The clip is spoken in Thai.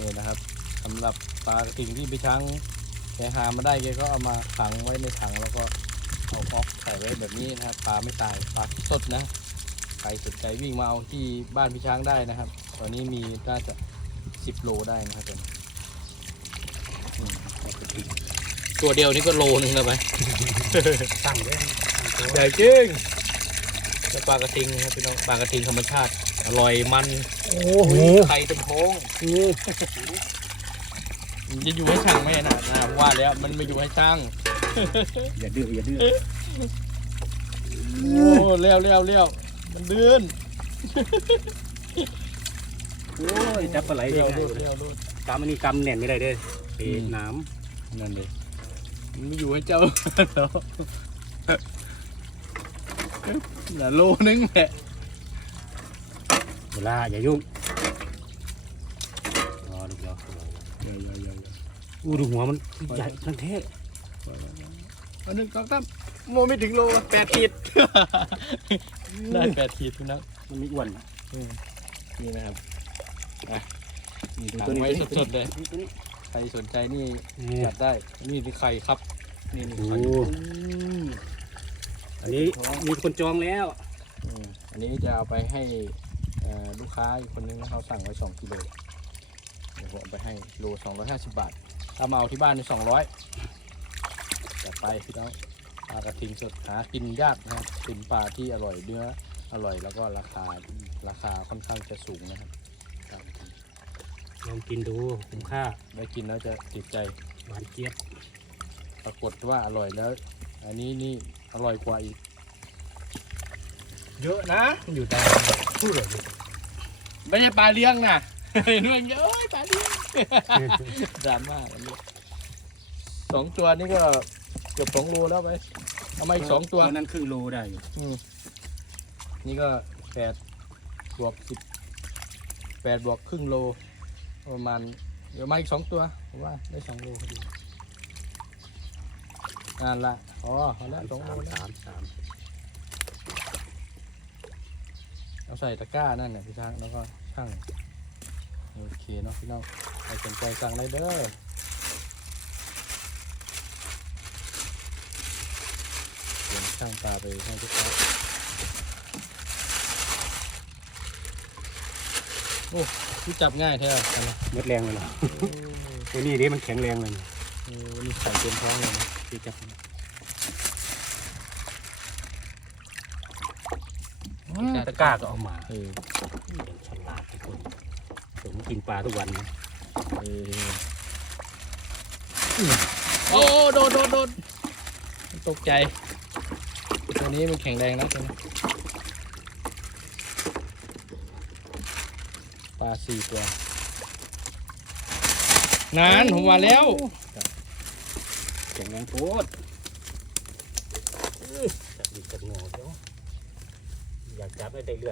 นี่นะครับสำหรับปลากระทิงที่พี่ช้างแกหามาได้แกก็เอามาขังไว้ในถังแล้วก็เอาออกใส่ไว้แบบนี้นะครับปลาไม่ตายปลาสดนะใครสนใจวิ่งมาเอาที่บ้านพี่ช้างได้นะครับ ตอนนี้มีน่าจะสิบโลได้นะครับผมอืมปลากระทิงตัวเดียวนี่ก็โลนึงแล้วไปสั่งด้วยสั่งตัวใหญ่จริง แล้วปลากระทิงนะครับพี่น้องปลากระทิงธรรมชาติ อร่อยมันโอ้โหไข่เต็มท้องมันจะอยู่ให้ช่างไหมนะนะผมว่าแล้วมันไม่อยู่ให้ช่างอย่าดื้ออย่าดื้อโอ้เลี้ยวเลี้ยวเลี้ยวมันเดือนโอ้ยจับปลาไหลเลี้เดียยววดูเลี้ยวดูกำอันนี้กำแน่นไม่ได้เด้อเอ็อืมน้นั่นเลยมันไม่อยู่ให้เจ้าแล้ว เหลือโลนึงแหละำเวลาอย่ายุ่งรอลูกเดียวเดี๋ยวเดี๋ยวเดี๋ยวอู้ดูหัวมันใหญ่ทั้งเท่อันหนึ่งสองสามโมไม่ถึงโลแปดขีดได้แปดขีดพี่น้องมันไม่อ้วนนะอืมนี่นะครับนี่ดูถัตัวงนี้ไว้สดๆเลยตัวนี้ใครสนใจนี่นี่จัดได้นี่คือไข่ครับ นี่นี่โอ้ไข่ อันนี้มีคนจองแล้วอืมอันนี้จะเอาไปให้เอ่อลูกค้าอีกคนนึงนะเขาสั่งไว้สองกิโลเดี๋ยวผมเอาไปให้โลสองร้อยห้าสิบบาท ถ้ามาเอาที่บ้านในสองร้อยจัดไปพี่น้องปลากระทิงสดหากินยากนะครับเป็นปลาที่อร่อยเนื้ออร่อยแล้วก็ราคาราคาค่อนข้างจะสูงนะครับปลากระทิงลองกินดูคุ้มค่าได้กินแล้วจะติดใจ หวานเจี๊ยบปรากฏว่าอร่อยแล้ว อันนี้นี่ อร่อยกว่าอีก เยอะนะ อยู่ตามพูดเลยไม่ใช่ปลาเลี้ยงนะเห็นว่าเยอะปลาเลี้ยงดราม่าอันนี้สองตัวนี่ก็เกือบสองโลแล้วไปเอามาอีกสองตัว นั้นครึ่งโลได้อยู่อืมนี่ก็แปดบวกสิบแปดบวกครึ่งโล ประมาณ เดี๋ยวมาอีกสองตัวผมว่าได้สองโลพอดี งานละอ๋อเอาละสองโลแล้วสามสามเอาใส่ตะกร้านั่นเนี่ยพี่ช้างแล้วก็ช่าง โอเคเนาะพี่น้องใครสนใจสั่งเลยเด้อเดี๋ยวช่างปลาไปให้ทุกท่านโอ้ที่จับง่ายแท้อันนี้เม็ดแรงเลยเหรอตัวนี้นี่มันแข็งแรงเลยโอ้ นี่ใส่เต็มท้องเลยนะที่จับตะกร้าก็เอามาเอออย่างฉลาดทุกคนผมกินปลาทุกวันนะเออโอ้โดนโดนโดนตกใจ ตัวนี้มันแข็งแรงนะตัวนี้ปลาสี่ตัว นานผมว่าแล้วแข็งแรงโคตรจับดีจับงอเจ้าอยากจับให้ได้เลือด